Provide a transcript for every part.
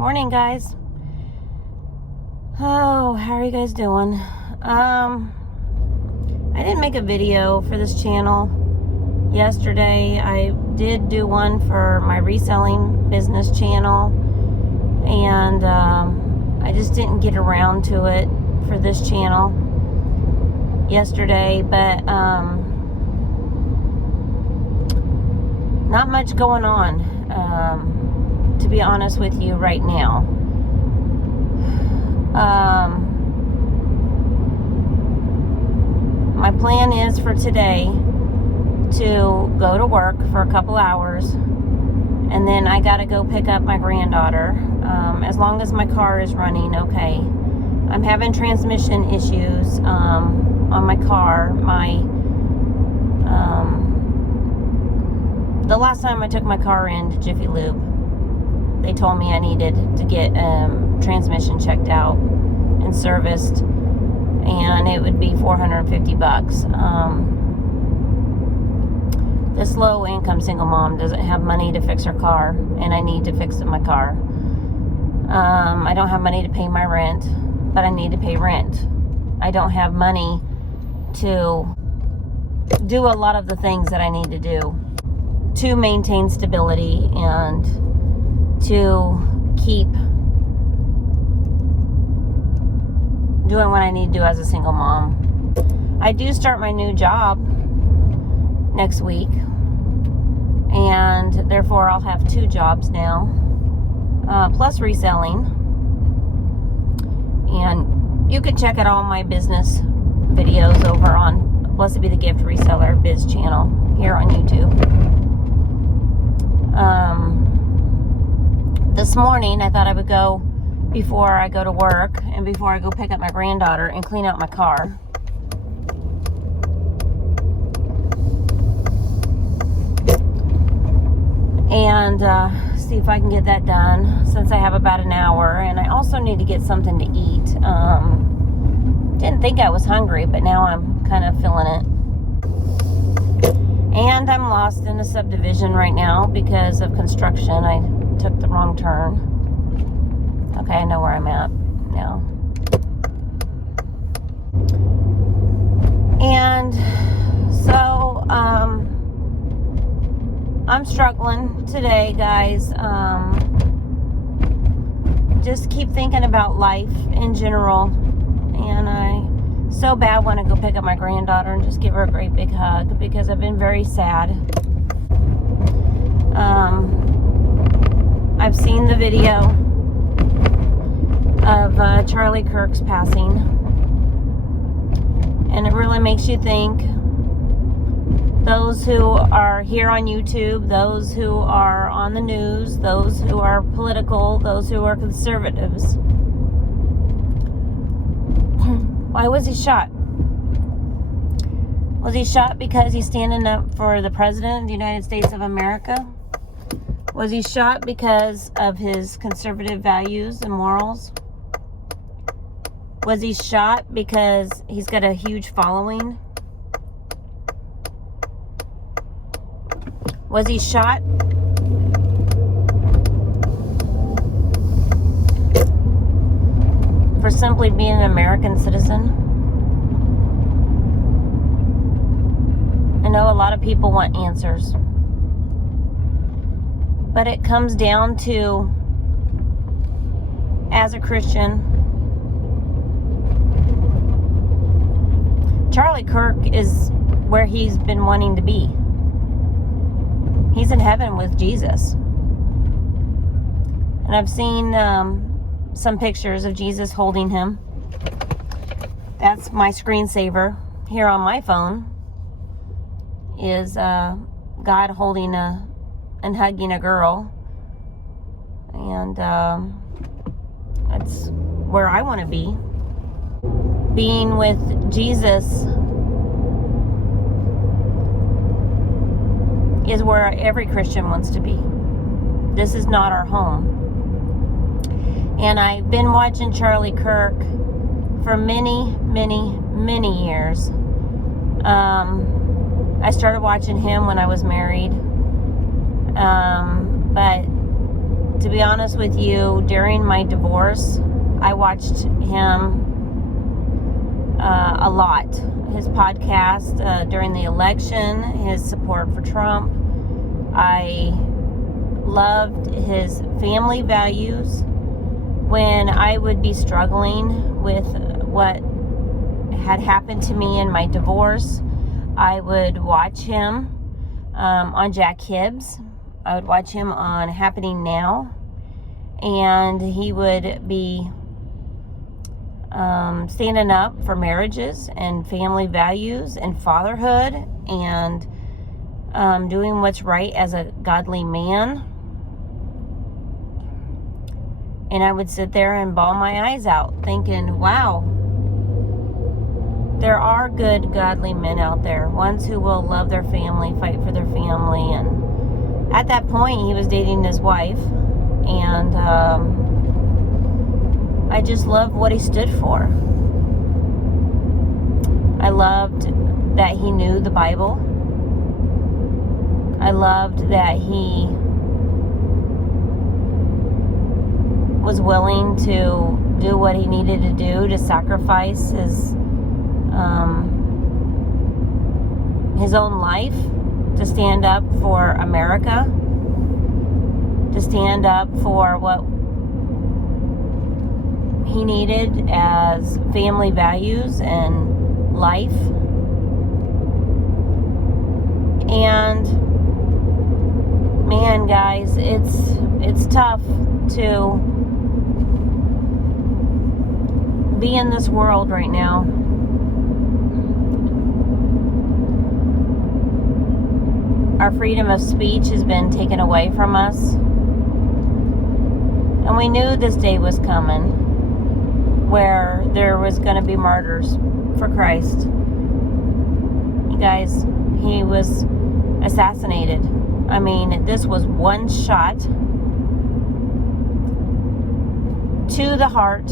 Morning, guys. Oh, how are you guys doing? I didn't make a video for this channel yesterday. I did do one for my reselling business channel, and I just didn't get around to it for this channel yesterday, but not much going on, to be honest with you right now. My plan is for today to go to work for a couple hours, and then I gotta go pick up my granddaughter, as long as my car is running okay. I'm having transmission issues on my car. The last time I took my car in to Jiffy Lube, they told me I needed to get transmission checked out and serviced, and it would be $450. This low-income single mom doesn't have money to fix her car, and I need to fix my car. I don't have money to pay my rent, but I need to pay rent. I don't have money to do a lot of the things that I need to do to maintain stability and to keep doing what I need to do as a single mom. I do start my new job next week, and therefore I'll have 2 jobs now, plus reselling. And you can check out all my business videos over on Blessed Be the Gift Reseller Biz channel here on YouTube. This morning I thought I would go, before I go to work and before I go pick up my granddaughter, and clean out my car. And see if I can get that done, since I have about an hour. And I also need to get something to eat. Didn't think I was hungry, but now I'm kind of feeling it. And I'm lost in a subdivision right now because of construction. I took the wrong turn. Okay, I know where I'm at now. And so, I'm struggling today, guys. Just keep thinking about life in general. And I so bad want to go pick up my granddaughter and just give her a great big hug, because I've been very sad. I've seen the video of Charlie Kirk's passing, and it really makes you think. Those who are here on YouTube, those who are on the news, those who are political, those who are conservatives. Why was he shot? Was he shot because he's standing up for the President of the United States of America? Was he shot because of his conservative values and morals? Was he shot because he's got a huge following? Was he shot for simply being an American citizen? I know a lot of people want answers, but it comes down to, as a Christian, Charlie Kirk is where he's been wanting to be. He's in heaven with Jesus. And I've seen some pictures of Jesus holding him. That's my screensaver here on my phone, is God holding and hugging a girl. And that's where I want to be. Being with Jesus is where every Christian wants to be. This is not our home. And I've been watching Charlie Kirk for many, many, many years. I started watching him when I was married. But to be honest with you, during my divorce, I watched him a lot. His podcast during the election, his support for Trump. I loved his family values. When I would be struggling with what had happened to me in my divorce, I would watch him on Jack Hibbs. I would watch him on Happening Now, and he would be standing up for marriages and family values and fatherhood and doing what's right as a godly man. And I would sit there and bawl my eyes out thinking, wow, there are good, godly men out there. Ones who will love their family, fight for their family. And at that point, he was dating his wife. And I just loved what he stood for. I loved that he knew the Bible. I loved that he was willing to do what he needed to do to sacrifice his own life to stand up for America, to stand up for what he needed as family values and life. And man, guys, it's tough to be in this world right now. Our freedom of speech has been taken away from us. And we knew this day was coming where there was going to be martyrs for Christ. You guys, he was assassinated. I mean, this was one shot to the heart.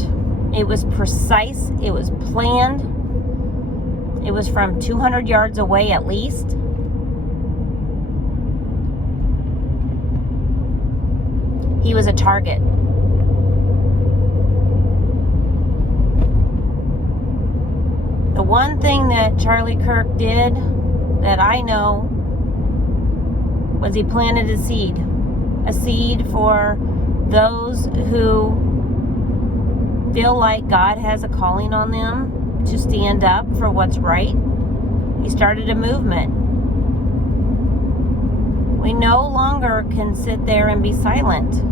It was precise. It was planned. It was from 200 yards away at least. He was a target. The one thing that Charlie Kirk did that I know was he planted a seed for those who feel like God has a calling on them to stand up for what's right. He started a movement. We no longer can sit there and be silent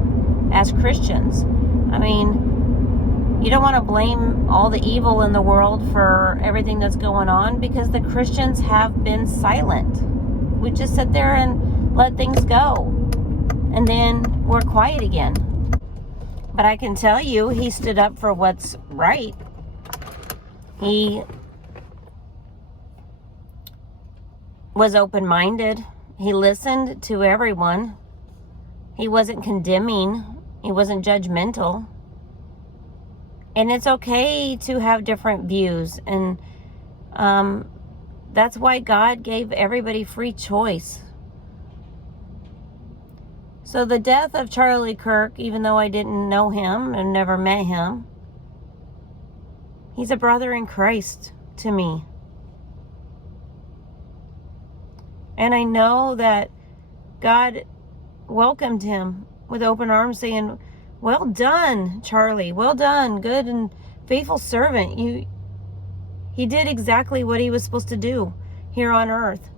as Christians. I mean, you don't want to blame all the evil in the world for everything that's going on, because the Christians have been silent. We just sit there and let things go, and then we're quiet again. But I can tell you, he stood up for what's right. He was open-minded. He listened to everyone. He wasn't condemning. He wasn't judgmental. And it's okay to have different views. And that's why God gave everybody free choice. So the death of Charlie Kirk, even though I didn't know him and never met him, he's a brother in Christ to me. And I know that God welcomed him with open arms, saying, well done, Charlie. Well done, good and faithful servant. He did exactly what he was supposed to do here on earth.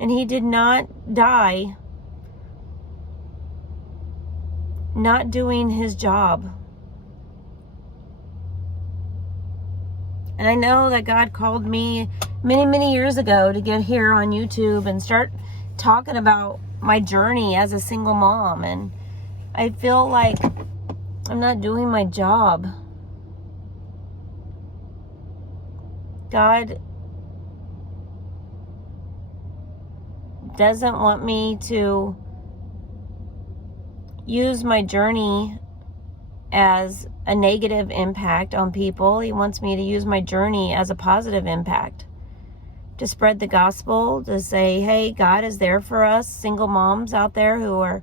And he did not die not doing his job. And I know that God called me many, many years ago to get here on YouTube and start talking about my journey as a single mom. And I feel like I'm not doing my job. God doesn't want me to use my journey as a negative impact on people. He wants me to use my journey as a positive impact, to spread the gospel, to say, hey, God is there for us single moms out there who are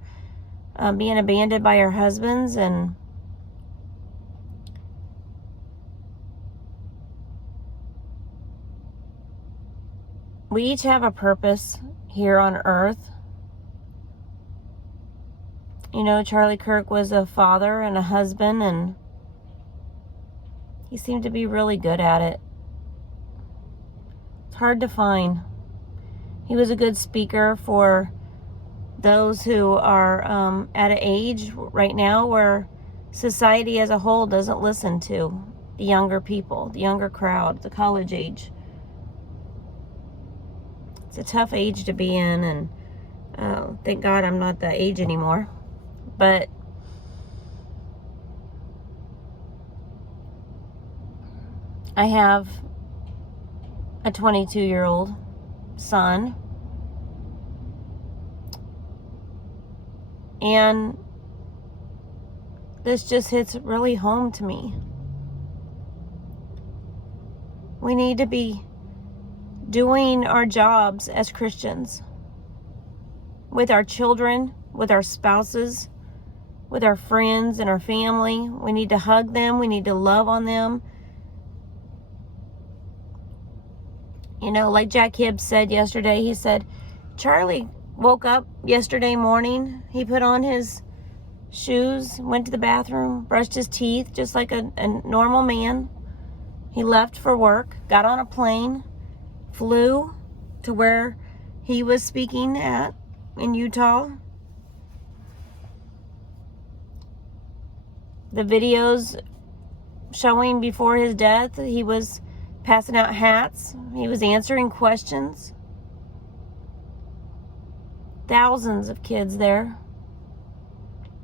being abandoned by our husbands, and we each have a purpose here on earth. You know, Charlie Kirk was a father and a husband, and he seemed to be really good at it. It's hard to find. He was a good speaker for those who are at an age right now where society as a whole doesn't listen to the younger people, the younger crowd, the college age. It's a tough age to be in, and thank God I'm not that age anymore. But I have a 22-year-old son, and this just hits really home to me. We need to be doing our jobs as Christians with our children, with our spouses, with our friends and our family. We need to hug them. We need to love on them. You know, like Jack Hibbs said yesterday, he said, Charlie woke up yesterday morning. He put on his shoes, went to the bathroom, brushed his teeth just like a normal man. He left for work, got on a plane, flew to where he was speaking at in Utah. The videos showing before his death, he was passing out hats. He was answering questions. Thousands of kids there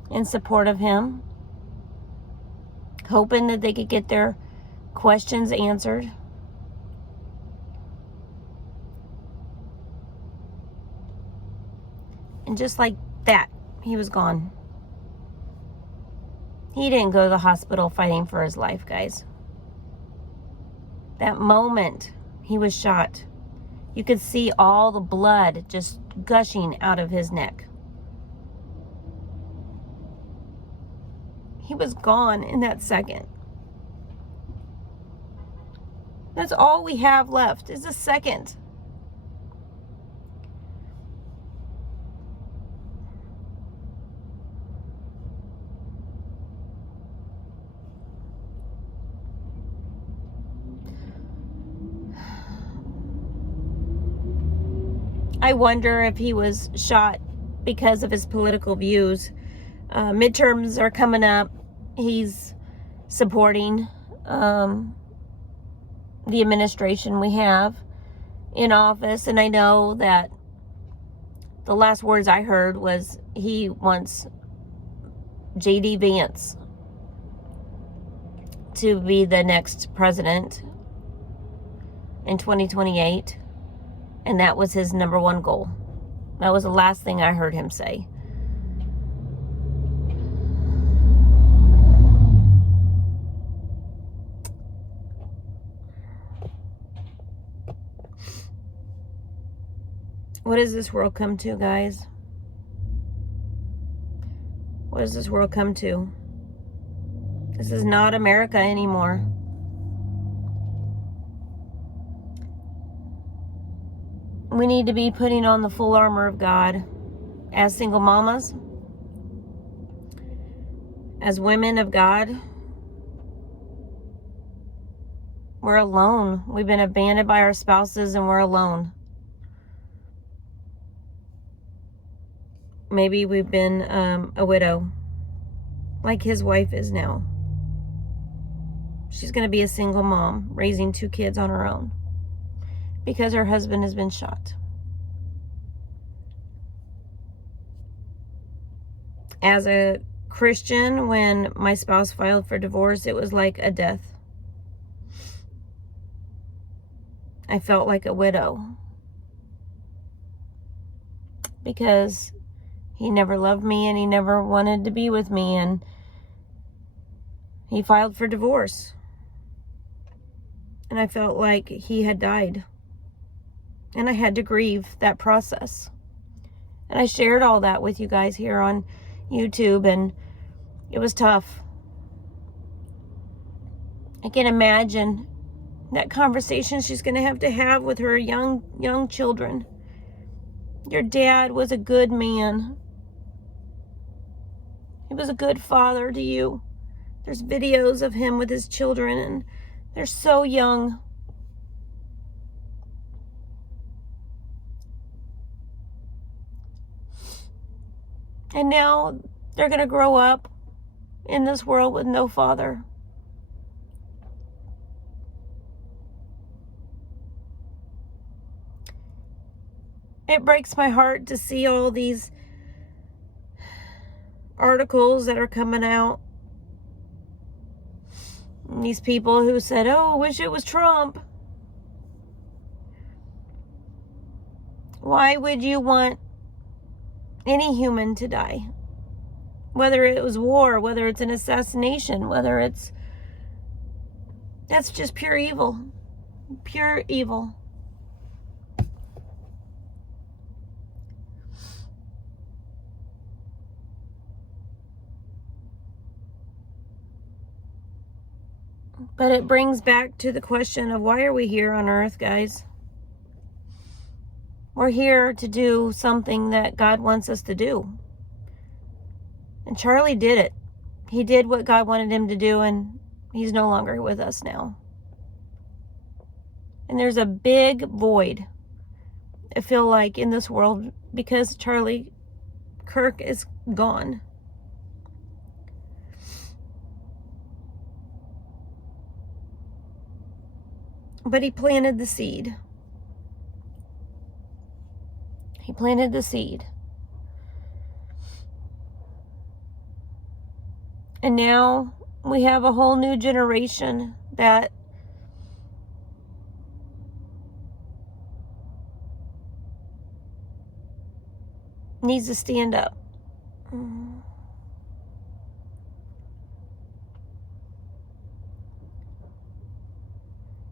in support of him, hoping that they could get their questions answered. And just like that, he was gone. He didn't go to the hospital fighting for his life, guys. That moment he was shot, you could see all the blood just gushing out of his neck. He was gone in that second. That's all we have left is a second. I wonder if he was shot because of his political views. Midterms are coming up. He's supporting the administration we have in office. And I know that the last words I heard was he wants J.D. Vance to be the next president in 2028. And that was his number one goal. That was the last thing I heard him say. What does this world come to, guys? What does this world come to? This is not America anymore. We need to be putting on the full armor of God as single mamas, as women of God. We're alone. We've been abandoned by our spouses and we're alone. Maybe we've been a widow, like his wife is now. She's going to be a single mom, raising 2 kids on her own, because her husband has been shot. As a Christian, when my spouse filed for divorce, it was like a death. I felt like a widow, because he never loved me and he never wanted to be with me, and he filed for divorce. And I felt like he had died. And I had to grieve that process. And I shared all that with you guys here on YouTube, and it was tough. I can imagine that conversation she's going to have with her young children. Your dad was a good man. He was a good father to you. There's videos of him with his children, and they're so young. And now they're going to grow up in this world with no father. It breaks my heart to see all these articles that are coming out. And these people who said, oh, I wish it was Trump. Why would you want any human to die? Whether it was war, whether it's an assassination, whether it's... That's just pure evil. Pure evil. But it brings back to the question of why are we here on earth, guys? We're here to do something that God wants us to do. And Charlie did it. He did what God wanted him to do, and he's no longer with us now. And there's a big void, I feel like, in this world because Charlie Kirk is gone. But he planted the seed. He planted the seed. And now we have a whole new generation that needs to stand up.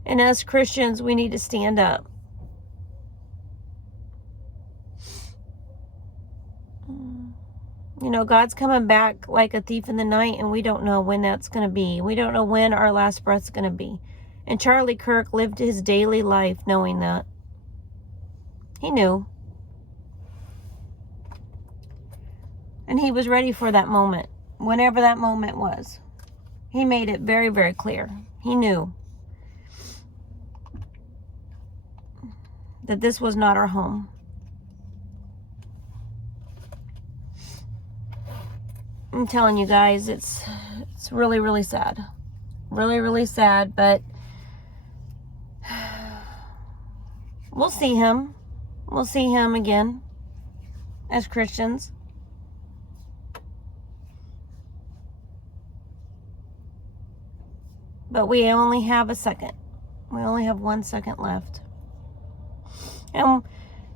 And as Christians, we need to stand up. You know, God's coming back like a thief in the night, and we don't know when that's going to be. We don't know when our last breath's going to be. And Charlie Kirk lived his daily life knowing that. He knew. And he was ready for that moment, whenever that moment was. He made it very, very clear. He knew that this was not our home. I'm telling you guys, it's really, really sad. Really, really sad, but we'll see him. We'll see him again as Christians. But we only have a second. We only have 1 second left. And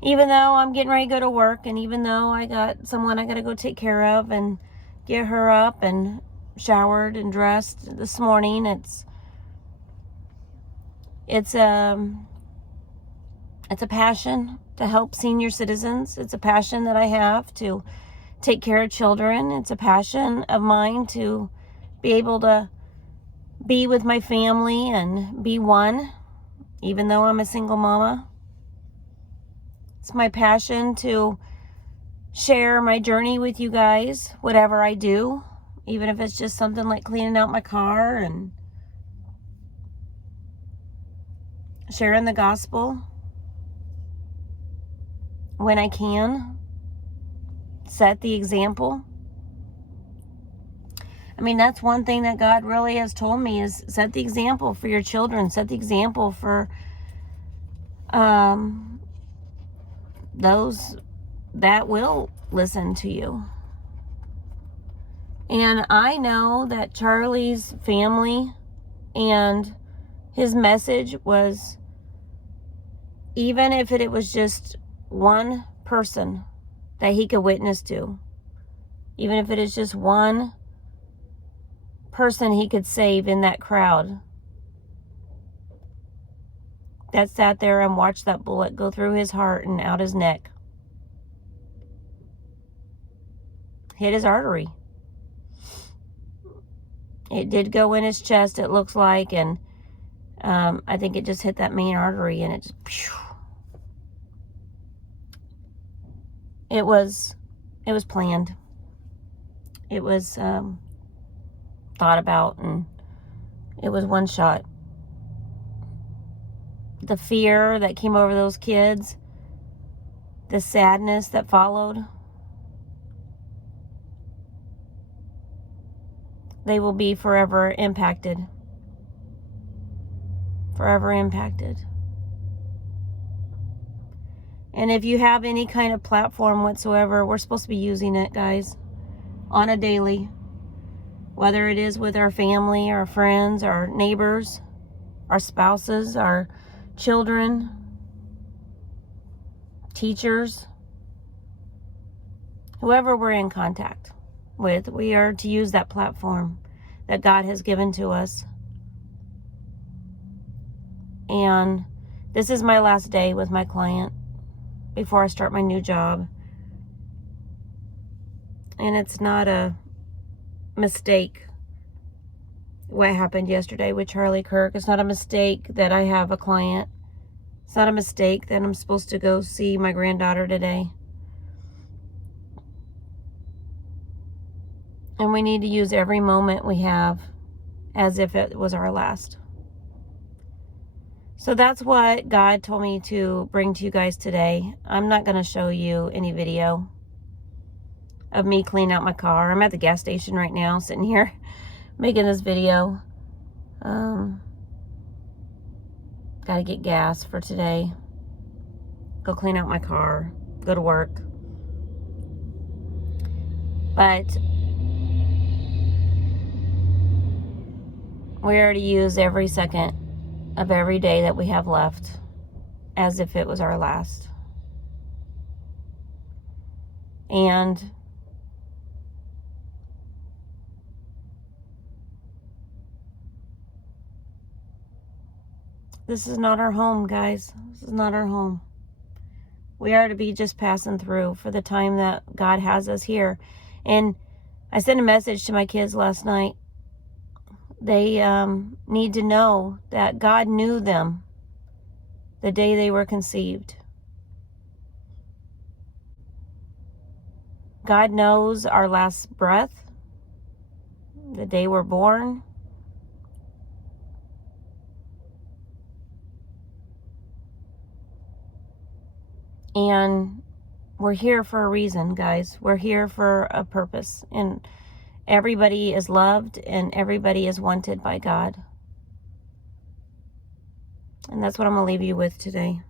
even though I'm getting ready to go to work, and even though I got someone I got to go take care of and get her up and showered and dressed this morning, it's a passion to help senior citizens. It's a passion that I have to take care of children. It's a passion of mine to be able to be with my family and be one, even though I'm a single mama. It's my passion to share my journey with you guys, whatever I do, even if it's just something like cleaning out my car and sharing the gospel when I can. Set the example. I mean, that's one thing that God really has told me is set the example for your children. Set the example for those that will listen to you. And I know that Charlie's family and his message was, even if it was just one person that he could witness to, even if it is just one person he could save in that crowd that sat there and watched that bullet go through his heart and out his neck. hit his artery. It did go in his chest, it looks like, and I think it just hit that main artery, and it just, phew. It was planned. It was thought about, and it was one shot. The fear that came over those kids, the sadness that followed, they will be forever impacted. Forever impacted. And if you have any kind of platform whatsoever, we're supposed to be using it, guys, on a daily. Whether it is with our family, our friends, our neighbors, our spouses, our children, teachers, whoever we're in contact with, we are to use that platform that God has given to us. And this is my last day with my client before I start my new job. And it's not a mistake what happened yesterday with Charlie Kirk. It's not a mistake that I have a client. It's not a mistake that I'm supposed to go see my granddaughter today. And we need to use every moment we have as if it was our last. So that's what God told me to bring to you guys today. I'm not going to show you any video of me cleaning out my car. I'm at the gas station right now, sitting here making this video. Got to get gas for today. Go clean out my car. Go to work. But we are to use every second of every day that we have left as if it was our last. And this is not our home, guys. This is not our home. We are to be just passing through for the time that God has us here. And I sent a message to my kids last night. They need to know that God knew them the day they were conceived. God knows our last breath, the day we're born. And we're here for a reason, guys. We're here for a purpose. And everybody is loved and everybody is wanted by God. And that's what I'm going to leave you with today.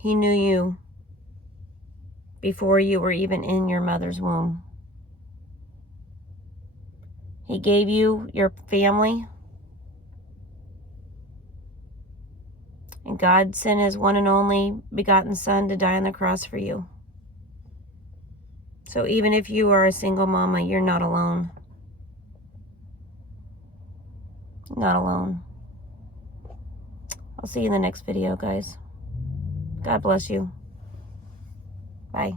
He knew you before you were even in your mother's womb. He gave you your family. And God sent his one and only begotten Son to die on the cross for you. So even if you are a single mama, you're not alone. Not alone. I'll see you in the next video, guys. God bless you. Bye.